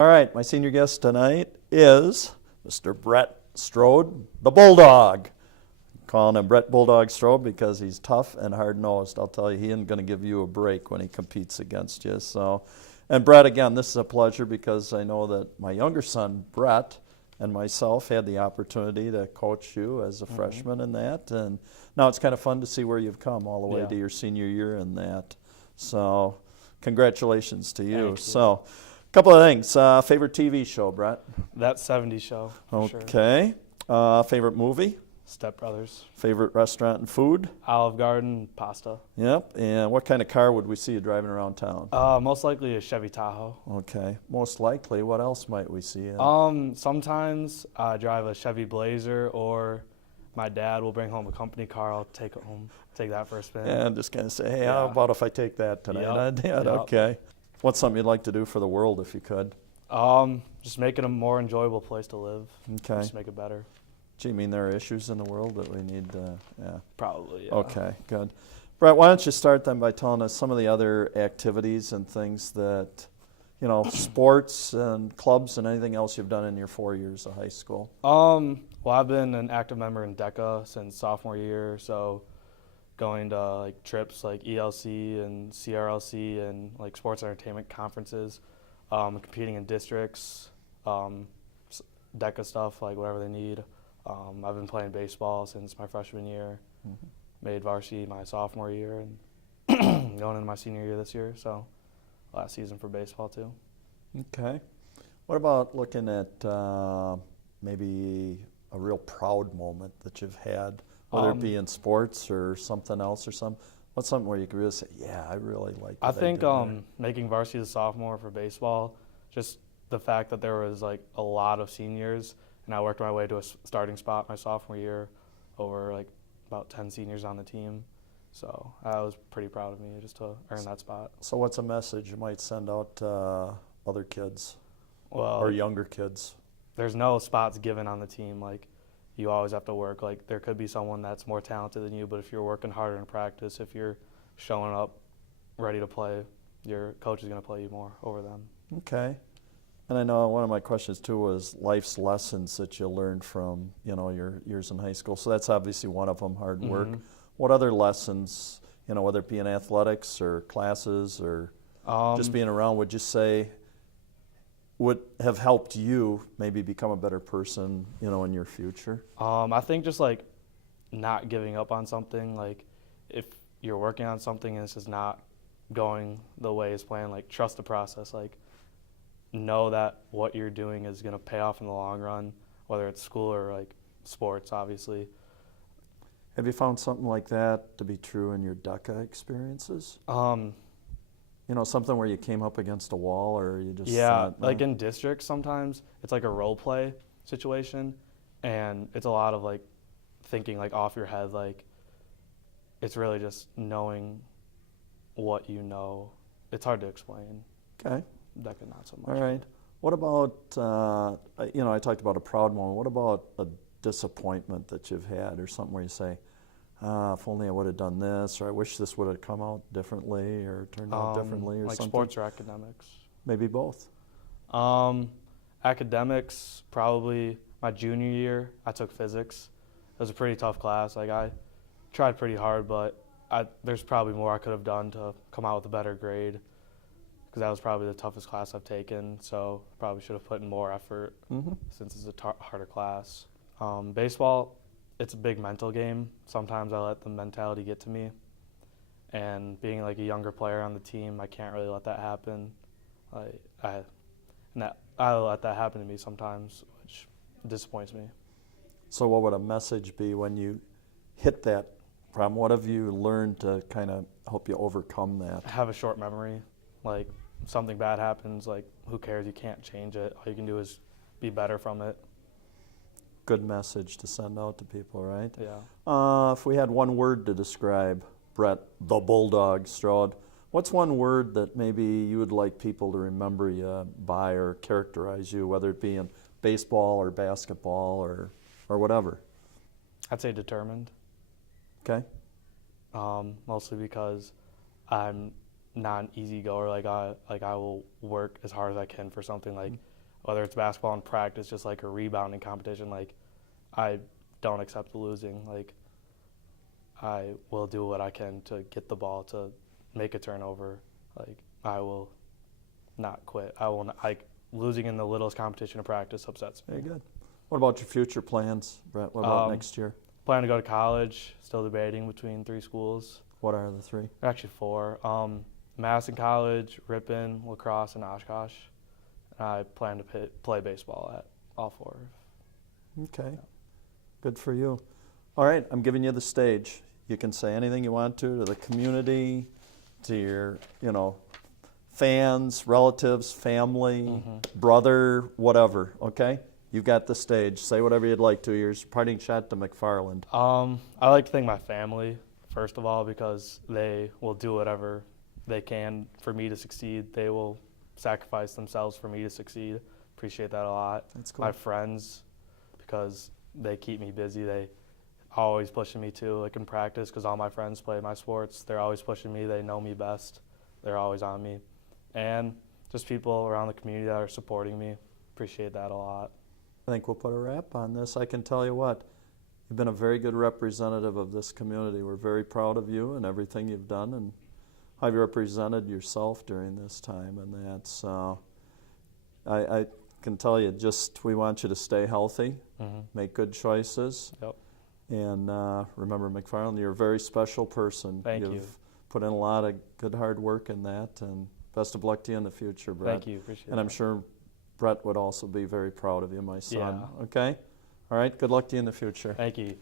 All right, my senior guest tonight is Mr. Brett Strode, the Bulldog. Calling him Brett Bulldog Strode because he's tough and hard-nosed. I'll tell you, he isn't going to give you a break when he competes against you. And Brett, again, this is a pleasure because I know that my younger son, Brett, and myself had the opportunity to coach you as a freshman in that. And now it's kind of fun to see where you've come all the way to your senior year in that. So congratulations to you. Thank you. So couple of things. Favorite TV show, Brett? That 70s show. Okay. Sure. Favorite movie? Step Brothers. Favorite restaurant and food? Olive Garden, pasta. Yep. And what kind of car would we see you driving around town? Most likely a Chevy Tahoe. Okay. Most likely. What else might we see you? Sometimes I drive a Chevy Blazer, or my dad will bring home a company car. I'll take it home, take that for a spin. Yeah, I'm just going to say, hey, how about if I take that tonight? Yep. Dad? Yep. Okay. What's something you'd like to do for the world if you could? Just make it a more enjoyable place to live. Okay. Just make it better. Do you mean there are issues in the world that we need to, yeah. Probably, yeah. Okay, good. Brett, why don't you start then by telling us some of the other activities and things that, you know, sports and clubs and anything else you've done in your 4 years of high school? Well, I've been an active member in DECA since sophomore year, so going to like trips like ELC and CRLC and like sports entertainment conferences, competing in districts, DECA stuff, like whatever they need. I've been playing baseball since my freshman year, made varsity my sophomore year, and going into my senior year this year, so last season for baseball too. Okay. What about looking at maybe a real proud moment that you've had, whether it be in sports or something else or what's something where you could really say, yeah, I really like that? I think making varsity as a sophomore for baseball, just the fact that there was like a lot of seniors, and I worked my way to a starting spot my sophomore year over like about 10 seniors on the team. So I was pretty proud of me just to earn that spot. So what's a message you might send out to other kids or younger kids? There's no spots given on the team. Like, you always have to work. Like, there could be someone that's more talented than you, but if you're working harder in practice, if you're showing up ready to play, your coach is going to play you more over them. Okay. And I know one of my questions too was life's lessons that you learned from, you know, your years in high school. So that's obviously one of them, hard work. What other lessons, you know, whether it be in athletics or classes or just being around, would you say would have helped you maybe become a better person, you know, in your future? I think just like not giving up on something. Like, if you're working on something and it's just not going the way it's planned, like trust the process. Like, know that what you're doing is going to pay off in the long run, whether it's school or like sports, obviously. Have you found something like that to be true in your DECA experiences? You know, something where you came up against a wall or you just thought, no? Like in districts sometimes it's like a role play situation, and it's a lot of like thinking like off your head. Like, it's really just knowing what you know. It's hard to explain. Okay. DECA not so much. All right. What about, you know, I talked about a proud moment. What about a disappointment that you've had or something where you say, if only I would have done this, or I wish this would have come out differently or turned out differently or like something? Sports or academics? Maybe both. Academics, probably my junior year, I took physics. It was a pretty tough class. Like, I tried pretty hard, but there's probably more I could have done to come out with a better grade, because that was probably the toughest class I've taken, so probably should have put in more effort since it's a harder class. Baseball, it's a big mental game. Sometimes I let the mentality get to me, and being like a younger player on the team, I can't really let that happen. I let that happen to me sometimes, which disappoints me. So what would a message be when you hit that problem? What have you learned to kind of help you overcome that? Have a short memory. Like, something bad happens, like, who cares? You can't change it. All you can do is be better from it. Good message to send out to people, right? Yeah. If we had one word to describe Brett, the Bulldog Strode, what's one word that maybe you would like people to remember you by or characterize you, whether it be in baseball or basketball or whatever? I'd say determined. Okay. Mostly because I'm not an easy goer. I will work as hard as I can for something, like whether it's basketball in practice, just like a rebounding competition. Like I don't accept losing. Like I will do what I can to get the ball, to make a turnover. Like I will not quit. I will not, like losing in the littlest competition of practice upsets me. Very good. What about your future plans, Brett? What about next year? Plan to go to college. Still debating between 3 schools. What are the 3? Actually 4. Madison College, Ripon, La Crosse, and Oshkosh. And I plan to play baseball at all 4. Okay. Good for you. All right, I'm giving you the stage. You can say anything you want to the community, to your, fans, relatives, family, brother, whatever, okay? You've got the stage. Say whatever you'd like to. Your parting shot to McFarland. I like to thank my family, first of all, because they will do whatever they can for me to succeed. They will sacrifice themselves for me to succeed. Appreciate that a lot. That's cool. My friends, because they keep me busy. They always pushing me too, like in practice, because all my friends play my sports. They're always pushing me. They know me best. They're always on me. And just people around the community that are supporting me. Appreciate that a lot. I think we'll put a wrap on this. I can tell you what, you've been a very good representative of this community. We're very proud of you and everything you've done and how you represented yourself during this time. And that's, I can tell you, just we want you to stay healthy, make good choices. Yep. And remember, McFarland, you're a very special person. Thank you. You've put in a lot of good hard work in that, and best of luck to you in the future, Brett. Thank you. Appreciate it. And I'm sure Brett would also be very proud of you, my son. Yeah. Okay? All right, good luck to you in the future. Thank you.